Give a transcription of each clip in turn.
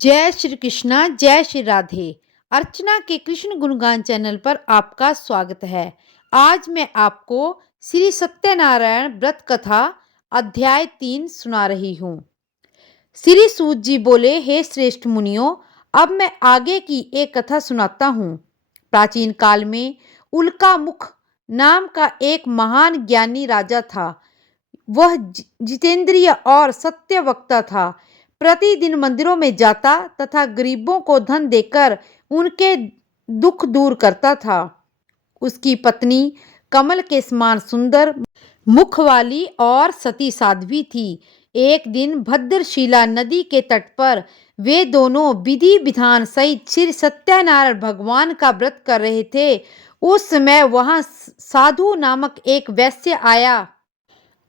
जय श्री कृष्णा, जय श्री राधे। अर्चना के कृष्ण गुणगान चैनल पर आपका स्वागत है। आज मैं आपको श्री सत्यनारायण व्रत कथा अध्याय 3 सुना रही हूँ। श्री सूत जी बोले, हे श्रेष्ठ मुनियों, अब मैं आगे की एक कथा सुनाता हूँ। प्राचीन काल में उल्का मुख नाम का एक महान ज्ञानी राजा था। वह जितेंद्रिय और सत्य वक्ता था। प्रतिदिन मंदिरों में जाता तथा गरीबों को धन देकर उनके दुख दूर करता था। उसकी पत्नी कमल के समान सुंदर मुख वाली और सती साध्वी थी। एक दिन भद्रशिला नदी के तट पर वे दोनों विधि विधान सहित श्री सत्यनारायण भगवान का व्रत कर रहे थे। उस समय वहां साधु नामक एक वैश्य आया।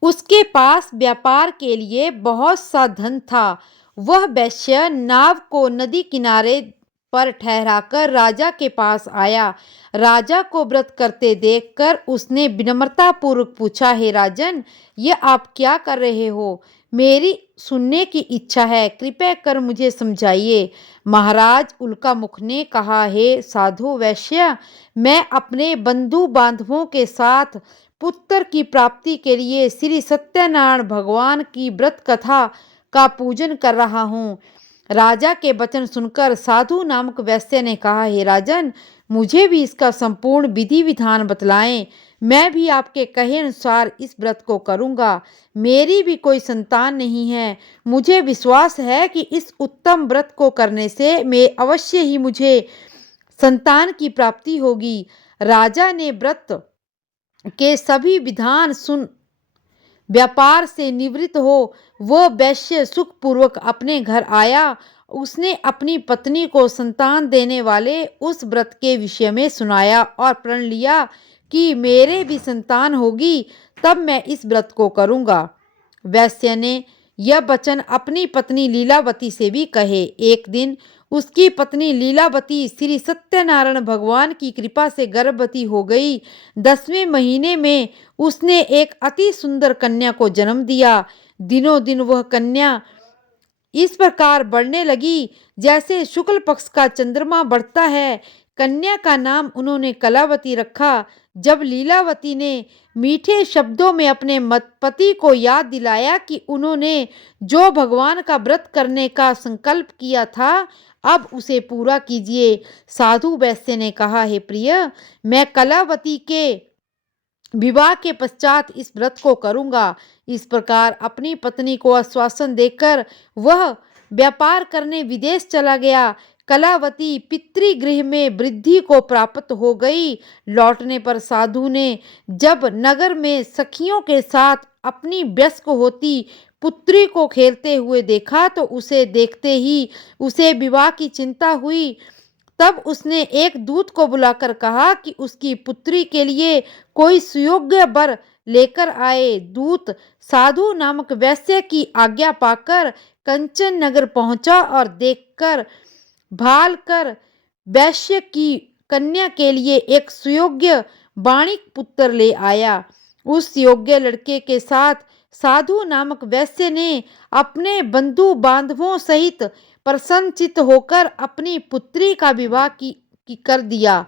उसके पास व्यापार के लिए बहुत सा धन था। वह वैश्य नाव को नदी किनारे पर ठहराकर राजा के पास आया। राजा को व्रत करते देखकर उसने विनम्रता पूर्वक पूछा, हे राजन, ये आप क्या कर रहे हो? मेरी सुनने की इच्छा है, कृपया कर मुझे समझाइए। महाराज उल्कामुख ने कहा, हे साधु वैश्य, मैं अपने बंधु बांधवों के साथ पुत्र की प्राप्ति के लिए श्री सत्यनारायण भगवान की व्रत कथा का पूजन कर रहा हूँ। राजा के वचन सुनकर साधु नामक वैश्य ने कहा, हे राजन, मुझे भी इसका संपूर्ण विधि विधान बतलाएं। मैं भी आपके कहे अनुसार इस व्रत को करूंगा। मेरी भी कोई संतान नहीं है। मुझे विश्वास है कि इस उत्तम व्रत को करने से मैं अवश्य ही मुझे संतान की प्राप्ति होगी। राजा ने व्रत के सभी विधान सुन व्यापार से निवृत्त हो वह वैश्य सुखपूर्वक अपने घर आया। उसने अपनी पत्नी को संतान देने वाले उस व्रत के विषय में सुनाया और प्रण लिया कि मेरे भी संतान होगी तब मैं इस व्रत को करूंगा। वैश्य ने यह वचन अपनी पत्नी लीलावती से भी कहे। एक दिन उसकी पत्नी लीलावती श्री सत्यनारायण भगवान की कृपा से गर्भवती हो गई। 10वें महीने में उसने एक अति सुंदर कन्या को जन्म दिया। दिनों दिन वह कन्या इस प्रकार बढ़ने लगी जैसे शुक्ल पक्ष का चंद्रमा बढ़ता है। कन्या का नाम उन्होंने कलावती रखा। जब लीलावती ने मीठे शब्दों में अपने पति को याद दिलाया कि उन्होंने जो भगवान का व्रत करने का संकल्प किया था, अब उसे पूरा कीजिए। साधु वैश्य ने कहा, हे प्रिय, मैं कलावती के विवाह के पश्चात इस व्रत को करूंगा। इस प्रकार अपनी पत्नी को आश्वासन देकर वह व्यापार करने विदेश चला गया। कलावती पितृगृह में वृद्धि को प्राप्त हो गई। लौटने पर साधु ने जब नगर में सखियों के साथ अपनी वयस्क होती पुत्री को खेलते हुए देखा तो उसे देखते ही उसे विवाह की चिंता हुई। तब उसने एक दूत को बुलाकर कहा कि उसकी पुत्री के लिए कोई सुयोग्य वर लेकर आए। दूत साधु नामक वैश्य की आज्ञा पाकर कंचन नगर पहुंचा और देखकर भाल कर वैश्य की कन्या के लिए एक सुयोग्य वाणिक पुत्र ले आया। उस योग्य लड़के के साथ साधु नामक वैश्य ने अपने बंधु बांधवों सहित प्रसन्नचित्त होकर अपनी पुत्री का विवाह कर दिया।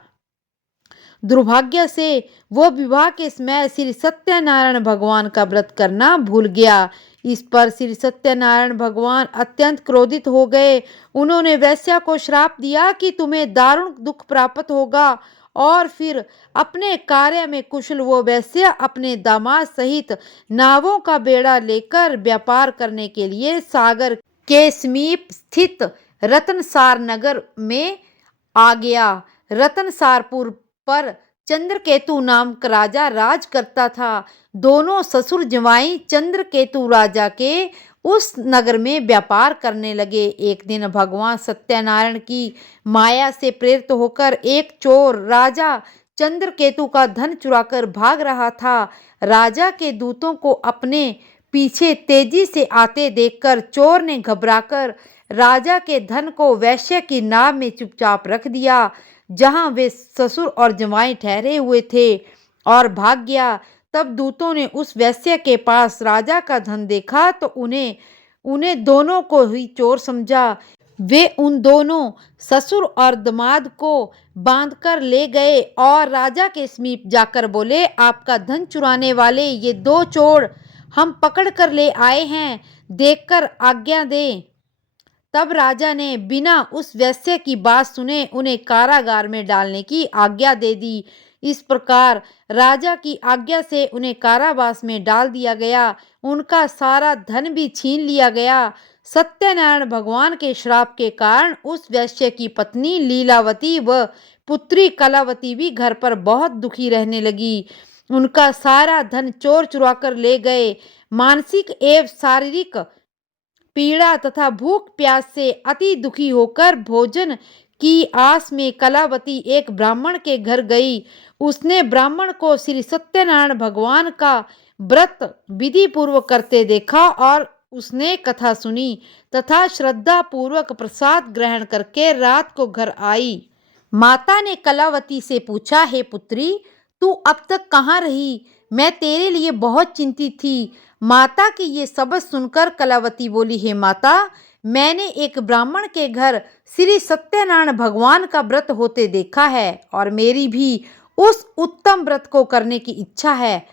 दुर्भाग्य से वह विवाह के समय श्री सत्यनारायण भगवान का व्रत करना भूल गया। इस पर श्री सत्यनारायण भगवान अत्यंत क्रोधित हो गए। उन्होंने वैश्या को श्राप दिया कि तुम्हें दारुण दुख प्राप्त होगा। और फिर अपने कार्य में कुशल वो वैश्य अपने दामाद सहित नावों का बेड़ा लेकर व्यापार करने के लिए सागर के समीप स्थित रतनसार नगर में आ गया। रतनसारपुर पर चंद्रकेतु नामक राजा राज करता था। दोनों ससुर जवाई चंद्रकेतु राजा के उस नगर में व्यापार करने लगे। एक दिन भगवान सत्यनारायण की माया से प्रेरित होकर एक चोर राजा चंद्रकेतु का धन चुराकर भाग रहा था। राजा के दूतों को अपने पीछे तेजी से आते देखकर चोर ने घबराकर राजा के धन को वैश्य की नाव में चुपचाप रख दिया जहां वे ससुर और जमाई ठहरे हुए थे और भाग गया। तब दूतों ने उस वैश्य के पास राजा का धन देखा तो उन्हें दोनों को ही चोर समझा। वे उन दोनों ससुर और दामाद को बांधकर ले गए और राजा के समीप जाकर बोले, आपका धन चुराने वाले ये दो चोर हम पकड़ कर ले आए हैं, देखकर आज्ञा दें। तब राजा ने बिना उस वेश्या की बात सुने उन्हें कारागार में डालने की आज्ञा दे दी। इस प्रकार राजा की आज्ञा से उन्हें कारावास में डाल दिया गया। उनका सारा धन भी छीन लिया गया। सत्यनारायण भगवान के श्राप के कारण उस वेश्या की पत्नी लीलावती व पुत्री कलावती भी घर पर बहुत दुखी रहने लगी। उनका सारा धन चोर चुरा कर ले गए। मानसिक एवं शारीरिक पीड़ा तथा भूख प्यास से अति दुखी होकर भोजन की आस में कलावती एक ब्राह्मण के घर गई। उसने ब्राह्मण को श्री सत्यनारायण भगवान का व्रत विधि पूर्वक करते देखा और उसने कथा सुनी तथा श्रद्धा पूर्वक प्रसाद ग्रहण करके रात को घर आई। माता ने कलावती से पूछा, हे पुत्री, तू अब तक कहाँ रही? मैं तेरे लिए बहुत चिंतित थी। माता की ये शब्द सुनकर कलावती बोली, हे माता, मैंने एक ब्राह्मण के घर श्री सत्यनारायण भगवान का व्रत होते देखा है और मेरी भी उस उत्तम व्रत को करने की इच्छा है।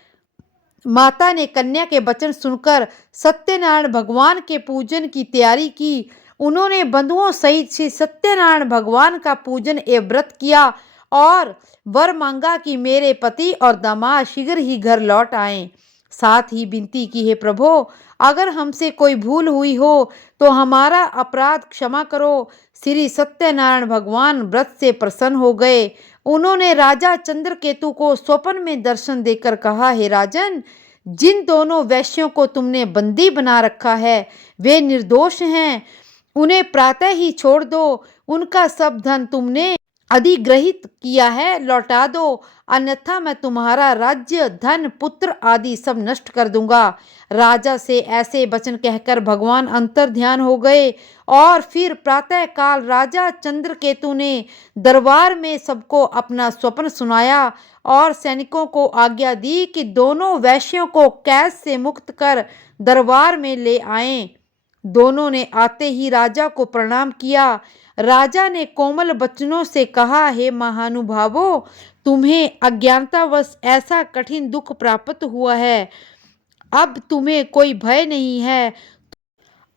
माता ने कन्या के वचन सुनकर सत्यनारायण भगवान के पूजन की तैयारी की। उन्होंने बंधुओं सहित श्री सत्यनारायण भगवान का पूजन एवं व्रत किया और वर मांगा कि मेरे पति और दामाद शीघ्र ही घर लौट आएं। साथ ही विनती की, हे प्रभु, अगर हमसे कोई भूल हुई हो तो हमारा अपराध क्षमा करो। श्री सत्यनारायण भगवान व्रत से प्रसन्न हो गए। उन्होंने राजा चंद्रकेतु को स्वप्न में दर्शन देकर कहा, हे राजन, जिन दोनों वैश्यों को तुमने बंदी बना रखा है वे निर्दोष हैं। उन्हें प्रातः ही छोड़ दो। उनका सब धन तुमने अधिग्रहित किया है लौटा दो, अन्यथा मैं तुम्हारा राज्य, धन, पुत्र आदि सब नष्ट कर दूंगा। राजा से ऐसे वचन कहकर भगवान अंतर ध्यान हो गए और फिर प्रातः काल राजा चंद्रकेतु ने दरबार में सबको अपना स्वप्न सुनाया और सैनिकों को आज्ञा दी कि दोनों वैश्यों को कैद से मुक्त कर दरबार में ले आएं। दोनों ने आते ही राजा को प्रणाम किया। राजा ने कोमल वचनों से कहा, हे महानुभावों, तुम्हें अज्ञानतावश ऐसा कठिन दुख प्राप्त हुआ है। अब तुम्हें कोई भय नहीं है,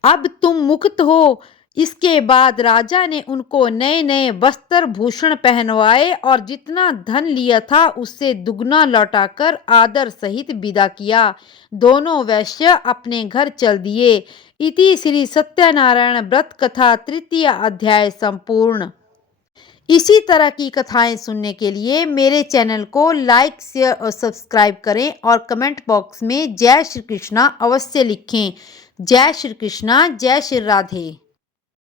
अब तुम मुक्त हो। इसके बाद राजा ने उनको नए नए वस्त्र भूषण पहनवाए और जितना धन लिया था उससे दुगना लौटाकर आदर सहित विदा किया। दोनों वैश्य अपने घर चल दिए। इति श्री सत्यनारायण व्रत कथा तृतीय अध्याय संपूर्ण। इसी तरह की कथाएं सुनने के लिए मेरे चैनल को लाइक, शेयर और सब्सक्राइब करें और कमेंट बॉक्स में जय श्री कृष्णा अवश्य लिखें। जय श्री कृष्णा, जय श्री राधे।